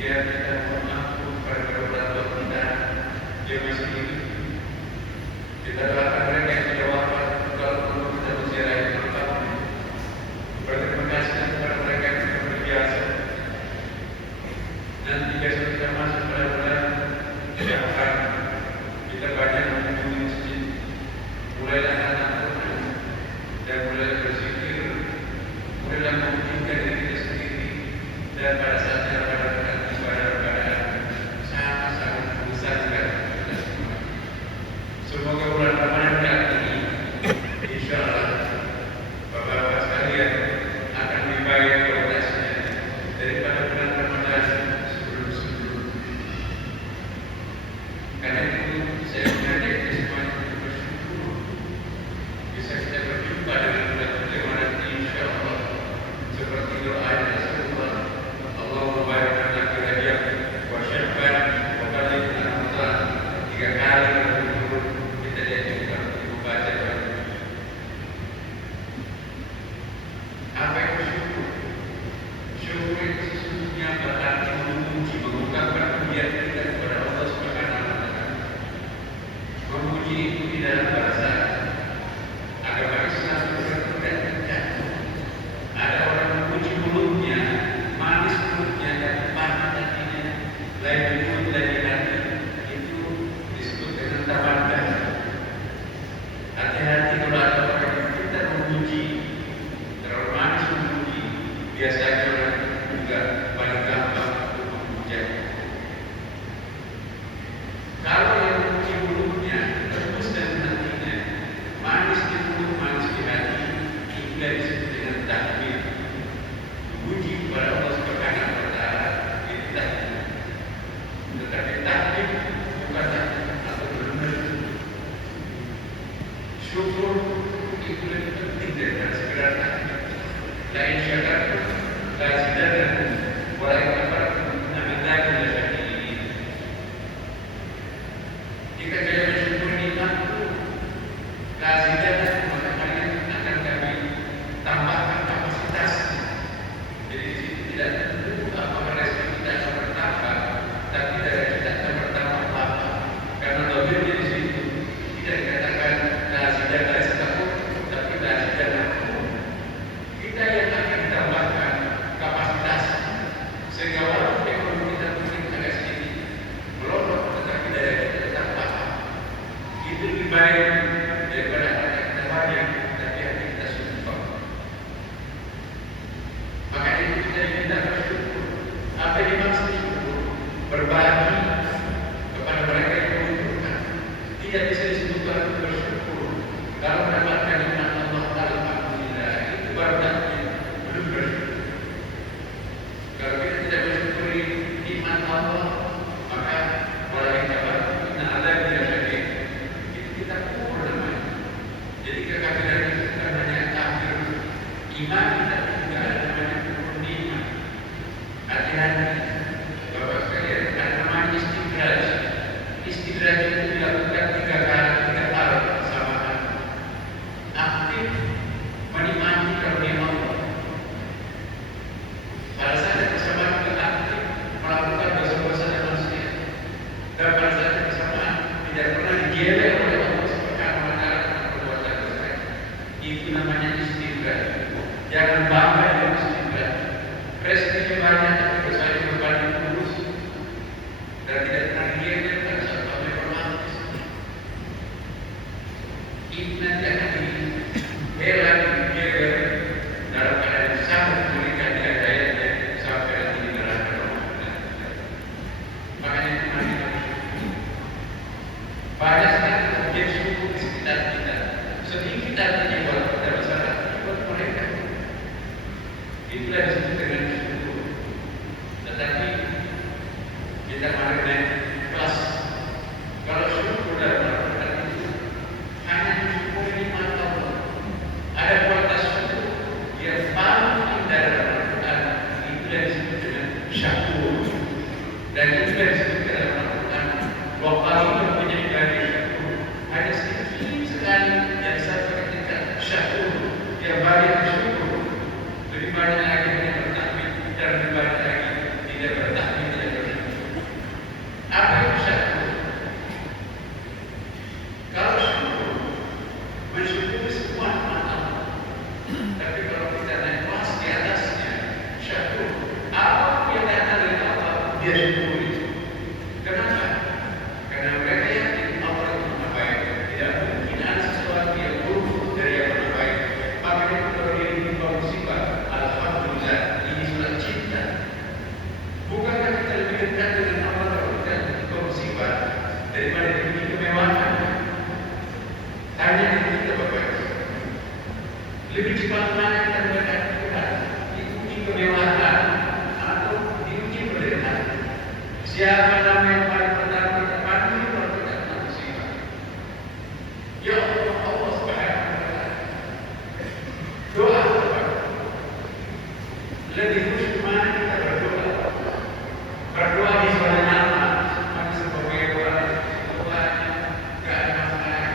Biar kita mampu pada berbagi kepada mereka yang membutuhkan. Tidak bisa disebutkan bersyukur kalau mendapatkan nikmat Allah, alhamdulillah, itu baru takdir, belum bersyukur. Kalau kita tidak bersyukuri nikmat Allah, maka walaupun kita ada tidak ada, itu kita kubur namanya. Jadi kekafiran itu bukan hanya kafir iman, tapi juga ada namanya kubur nikmat. Hati-hati, Bapak sekalian, ada namanya istidraj. Istidraj itu dilakukan 3 tahun bersamaan. Aktif menikmati karunia Allah. Pada saat yang bersamaan juga aktif melakukan dosa-dosa dan manusia. Dan pada saat yang bersamaan tidak pernah dijelek oleh Allah Subhanahu wa Ta'ala karena perbuatan dosa. Itu namanya istidraj. Jangan bangga dengan istidraj. Prestasinya banyak, tapi dosanya berbanding lurus dan tidak pernah dijelek pada saat Allah bermantis. Itu nanti akan dibela, dijelek dalam keadaan sangat memberikan hidayahnya sampai nanti di neraka Allah. Makanya kemarin banyak sekali objek syukur di sekitar kita. Sedikit artinya buat kita masyarakat, buat mereka. Itulah disebut dengan syukur. Tetapi kita mari naik kelas. Kalau syukur dalam Al-Quran itu hanya mensyukuri nikmat Allah. Ada kualitas syukur yang paling indah dalam Al-Quran. Itulah disebut dengan syakur. Dan itulah disebut dalam Al-Quran. Waktu punya ibadah syukur. Ada sedikit sekali yang satu ketika syakur yang banyak bersyukur. Lebih banyak lagi yang bertakbir dan lebih banyak lagi tidak bertakbir, tidak bersyukur. Apa itu syakur? Kalau syukur, mensyukuri semua nikmat Allah. Tapi kalau kita naik kelas di atasnya, syakur, apa yang datang dari Allah, dia syukuri. Kenapa? Karena mereka yakin Allah itu maha baik. Tidak mungkin ada sesuatu yang buruk dari yang maha baik. Makanya kalau dia menimpa musibah, alhamdulillah, ini surat cinta. Bukankah kita lebih dekat dengan Allah kalau kita menimpa musibah daripada diberi kemewahan? Tanya diri kita Bapak. Lebih cepat mana kita mendekati Tuhan? Diuji kemewahan atau diuji penderitaan? Siapa nama yang paling pertama kita panggil kalau kita kena musibah? Ya Allah, Allah Subhanahu wa Ta'ala. Doa Bapak. Lebih khusyuk mana kita berdoa? Berdoa di zona nyaman, ada sebagai doa, gak ada masalah.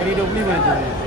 Kali 25 tu.